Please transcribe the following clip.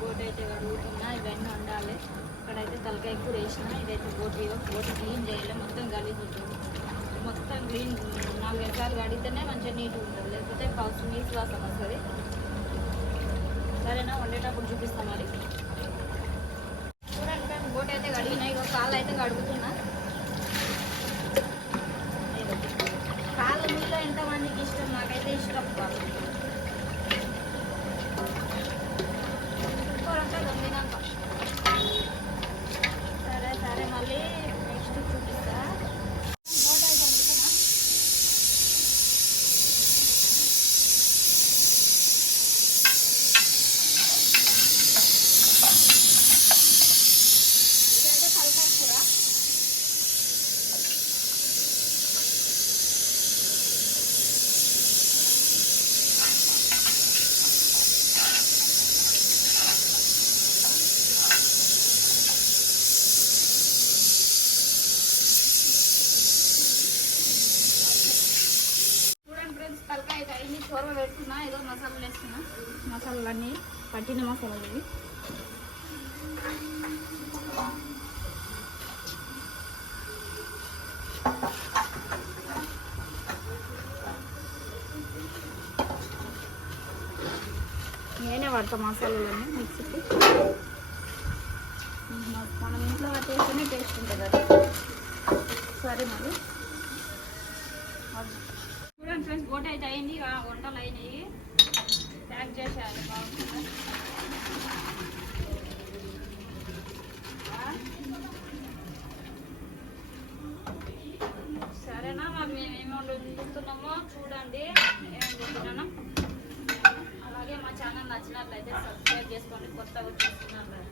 Boat అయితే కడుగుతున్నా, ఇవన్నీ వండాలి. ఇక్కడైతే తలకాయ కూర వేసిన, ఇదైతే బోటి క్లీన్ చేయాలి. మొత్తం గలీజ్ ఉంటుంది, మొత్తం క్లీన్ 4-5 సార్లు కడిగితేనే మంచిగా నీట్గా ఉంటుంది, లేకపోతే నీట్ వాసన వస్తుంది. సరేనా, వండేటప్పుడు చూపిస్తాం. మరి చూడండి, బోట్ అయితే కడిగినా, ఇక కాళ్ళు అయితే కడుగుతున్నా. కాళ్ళు మీలో ఎంతమందికి ఇష్టం? నాకైతే ఇష్టం కాదు. వండినాక సరే సరే, మళ్ళీ నెక్స్ట్ చూపిస్తా. బోట్ అయితే వండుతున్నా. ఇదైతే తలకాయ కూర. తలకాయ అయితే అయింది, కూర పెడుతున్నా. ఏదో మసాలాలు వేస్తున్నా, మసాలాలన్నీ పట్టిన మసాలాలు ఇవి. నేనే పడతా మసాలాలన్నీ మిక్సీకి. మనం ఇంట్లో పట్టేస్తేనే టేస్ట్ ఉంటుంది అది. సరే మరి చూడండి ఫ్రెండ్స్, బోట్ అయితే అయింది, వంటలు అయినాయి, ప్యాక్ చేసేయాలి. బాగుంటుంది. సరేనా, మరి మేము ఏమి వండుతున్నామో చూడండి, ఏమేమి చెప్తున్నాను. అలాగే మా ఛానల్ నచ్చినట్లయితే సబ్స్క్రైబ్ చేసుకోండి, కొత్తగా చూస్తున్నారు.